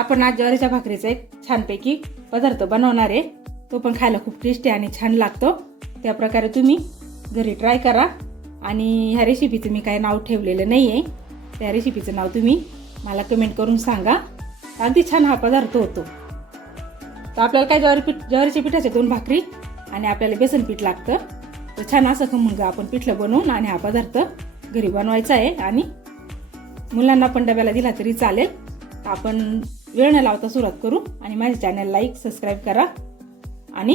आपण आज ज्वारीच्या भाकरीचा एक छानपैकी पदार्थ बनवणार आहे। तो पण खायला खूप टेस्टी आणि छान लागतो। त्या प्रकारे तुम्ही घरी ट्राय करा। आणि ह्या रेसिपीचं मी काही नाव ठेवलेलं नाही आहे, त्या रेसिपीचं नाव तुम्ही मला कमेंट करून सांगा। अगदी छान हा पदार्थ होतो। तर आपल्याला काय ज्वारीच्या पिठाच्या 2 भाकरी आणि आपल्याला बेसन पीठ लागतं। तर छान असं खमंग आपण पिठलं बनवून आणि हा पदार्थ घरी बनवायचा आहे आणि मुलांना पण डब्याला दिला तरी चालेल। तर आपण वेळ न लावता सुरुवात करू आणि माझ्या चॅनल लाईक सबस्क्राइब करा आणि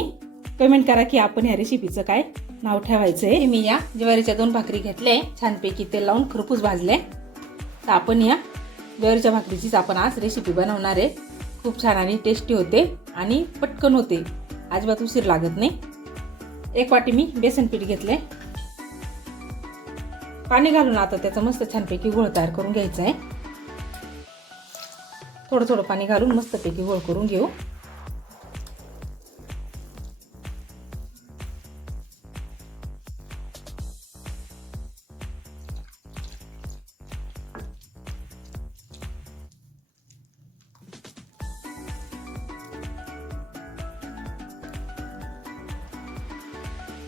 कमेंट करा की आपण या रेसिपीचं काय नाव ठेवायचं आहे। मी या ज्वारीच्या 2 भाकरी घेतल्या, छानपैकी तेल लावून खरपूस भाजले। तर आपण या ज्वारीच्या भाकरीचीच आपण आज रेसिपी बनवणार आहे। खूप छान आणि टेस्टी होते आणि पटकन होते, अजिबात उशीर लागत नाही। 1 वाटी मी बेसन पीठ घेतले, पाणी घालून आता त्याचा मस्त छानपैकी गोळ तयार करून घ्यायचा आहे। थोडं थोडं पाणी घालून मस्तपैकी गोळ करून घेऊ।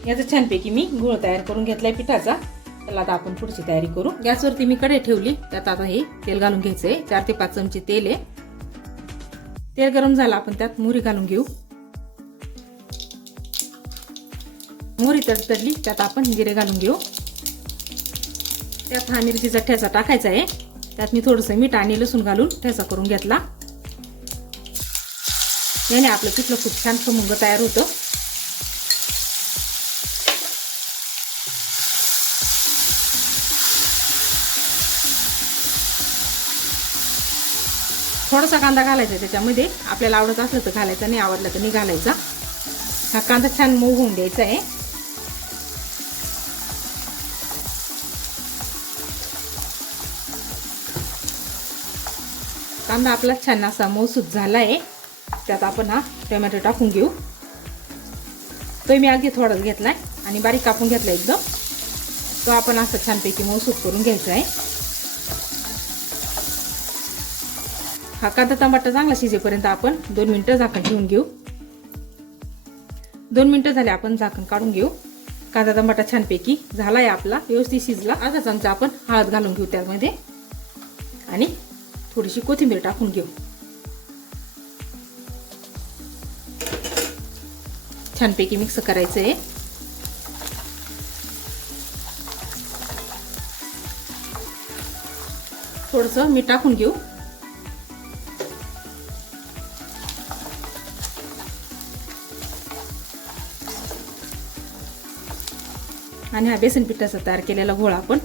याचा छानपैकी मी गोळ तयार करून घेतलाय पिठाचा। त्याला आता आपण पुढची तयारी करू। गॅसवरती मी कढई ठेवली, त्यात आता हे तेल घालून घ्यायचंय। 4 ते 5 चमचे तेल आहे। तेल गरम झालं, आपण त्यात मोहरी घालून घेऊ। मोहरी तडतडली, त्यात आपण जिरे घालून घेऊ। त्यात हा मिरचीचा ठेचा टाकायचा आहे। त्यात मी थोडंसं मीठ आणि लसूण घालून ठेचा करून घेतला। याने आपलं पिठलं खूप छान खमंग तयार होतं। थोडासा कांदा घालायचा त्याच्यामध्ये, आपल्याला आवडत असलं तर घालायचा, नाही आवडलं तर नाही घालायचा। हा कांदा छान मऊ होऊन द्यायचा आहे। कांदा आपला छान असा मऊसूत झाला आहे। त्यात आपण हा टोमॅटो टाकून घेऊ। तो मी अगदी थोडाच घेतलाय आणि बारीक कापून घेतला एकदम। तो आपण असं छानपैकी मऊसूत करून घ्यायचा आहे। हा कांदा टमाटर चांगला शिजेपर्यंत आपण 2 मिनिटं झाकण ठेवून घेऊ। 2 मिनिटं झाले, आपण झाकण काढून घेऊ। कांदा टमाटर छानपैकी झालाय आपला, व्यवस्थित शिजला। अर्धा चमचा आपण हळद घालून घेऊ त्यामध्ये आणि थोडीशी कोथिंबीर टाकून घेऊ। छानपैकी मिक्स करायचं आहे। थोडंसं मीठ टाकून घेऊ। आणि हा बेसन पिठाचा तयार केलेला गोळा आपण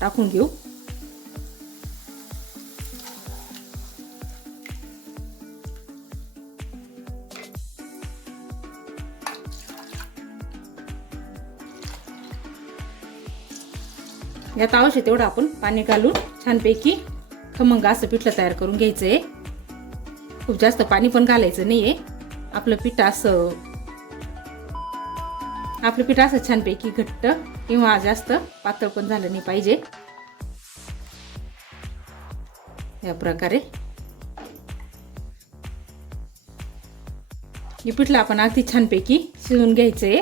टाकून घेऊ। यात आवश्यक तेवढं आपण पाणी घालून छानपैकी खमंग असं पिठलं तयार करून घ्यायचंय। खूप जास्त पाणी पण घालायचं नाहीये। आपलं पिठ असं छानपैकी घट्ट किंवा जास्त पातळ पण झालं नाही पाहिजे। या प्रकारे हे पिठलं आपण अगदी छानपैकी शिजवून घ्यायचंय।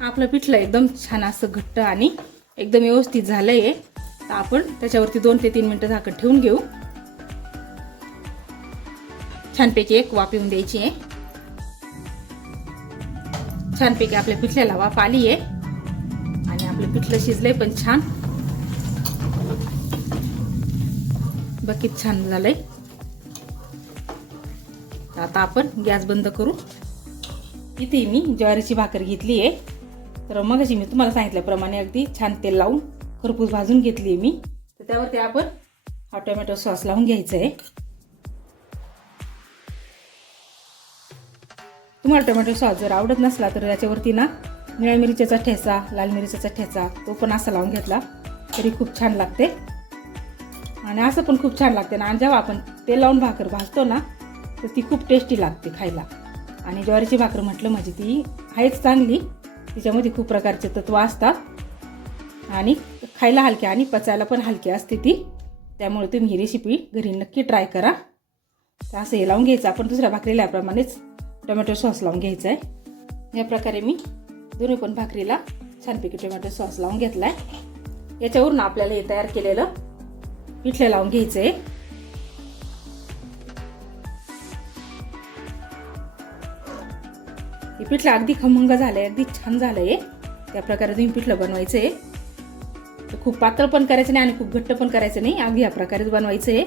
आपलं पिठलं एकदम छान असं घट्ट आणि एकदम व्यवस्थित झालंय। तर आपण त्याच्यावरती 2 ते 3 मिनिटं झाकण ठेवून घेऊ। छानपैकी एक वाफ येऊन द्यायची आहे। छानपैकी आपल्या पिठल्याला वाफ आली आहे आणि आपलं पिठलं शिजलंय पण छान, बकीत छान झालंय। आता आपण गॅस बंद करू। इथे मी ज्वारीची भाकर घेतली आहे। तर मगाशी मी तुम्हाला सांगितल्याप्रमाणे अगदी छान तेल लावून खरपूस भाजून घेतली मी। तर त्यावरती आपण हा टोमॅटो सॉस लावून घ्यायचा आहे। तुम्हाला टोमॅटो सॉस जर आवडत नसला तर याच्यावरती ना निळ्या मिरचीचा ठेचा, लाल मिरचीचा ठेचा तो पण असा लावून घेतला तरी खूप छान लागते आणि असं पण खूप छान लागते ना। आणि जेव्हा आपण तेल लावून भाकर भाजतो ना तर ती खूप टेस्टी लागते खायला। आणि ज्वारीची भाकर म्हटलं म्हणजे ती आहेच चांगली, तिच्यामध्ये खूप प्रकारचे तत्व असतात आणि खायला हलकी आणि पचायला पण हलकी असते ती। त्यामुळे तुम्ही ही रेसिपी घरी नक्की ट्राय करा। तर असं हे लावून घ्यायचं. आपण दुसऱ्या भाकरीला प्रमाणेच टोमॅटो सॉस लावून घ्यायचा आहे. या प्रकारे मी दोन्ही पण भाकरीला छानपैकी टोमॅटो सॉस लावून घेतला आहे. याच्यावरून आपल्याला हे तयार केलेलं पिठलं लावून घ्यायचं आहे. हे पिठलं अगदी खमंग झालंय, अगदी छान झालंय. त्या प्रकारे तुम्ही पिठलं बनवायचं आहे. खूप पातळ पण करायचं नाही आणि खूप घट्ट पण करायचं नाही, अगदी या प्रकारेच बनवायचं आहे.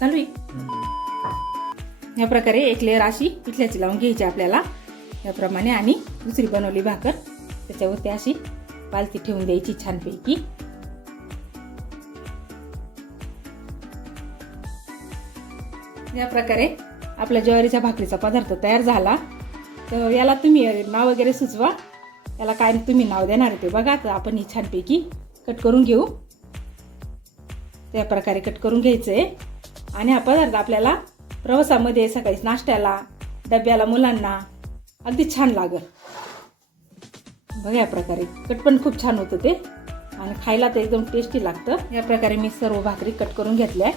चालू आहे. या प्रकारे एक लेअर अशी पिठल्याची लावून घ्यायची आपल्याला याप्रमाणे, आणि दुसरी बनवली भाकर त्याच्यावरती अशी पालथी ठेवून द्यायची छानपैकी. या प्रकारे आपला ज्वारीच्या भाकरीचा पदार्थ तयार झाला. तर याला तुम्ही नाव वगैरे सुचवा, याला काय तुम्ही नाव देणार ते बघा. तर आपण ही छानपैकी कट करून घेऊ. त्या प्रकारे कट करून घ्यायचंय. आणि हा पदार्थ आपल्याला प्रवासामध्ये, सकाळी नाश्त्याला, डब्याला मुलांना अगदी छान लागल. बघा या प्रकारे कट पण खूप छान होतं ते, आणि खायला तर एकदम टेस्टी लागतं. या प्रकारे मी सर्व भाकरी कट करून घेतल्या.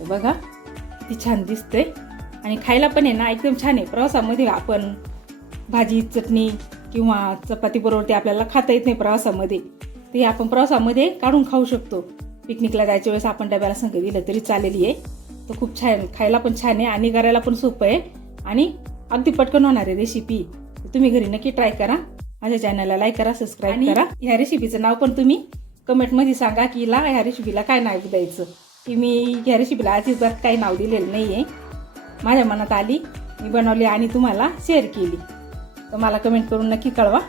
बघा किती छान दिसतंय, आणि खायला पण आहे ना एकदम छान आहे. प्रवासामध्ये आपण भाजी, चटणी किंवा चपाती बरोबर ते आपल्याला खाता येत नाही प्रवासामध्ये, ते आपण प्रवासामध्ये काढून खाऊ शकतो. पिकनिकला जायच्या वेळेस आपण डब्याला संग दिलं तरी चालेल. आहे तर खूप छान, खायला पण छान आहे आणि करायला पण सोपं आहे, आणि अगदी पटकन होणारी रेसिपी. तुम्ही घरी नक्की ट्राय करा. माझ्या चॅनलला लाईक करा, सबस्क्राईब करा. ह्या रेसिपीचं नाव पण तुम्ही कमेंटमध्ये सांगा की ह्या रेसिपीला काय नाव द्यायचं. की मी ह्या रेसिपीला अजिबात काही नाव दिलेलं नाही आहे, माझ्या मनात आली, मी बनवली आणि तुम्हाला शेअर केली. तर मला कमेंट करून नक्की कळवा.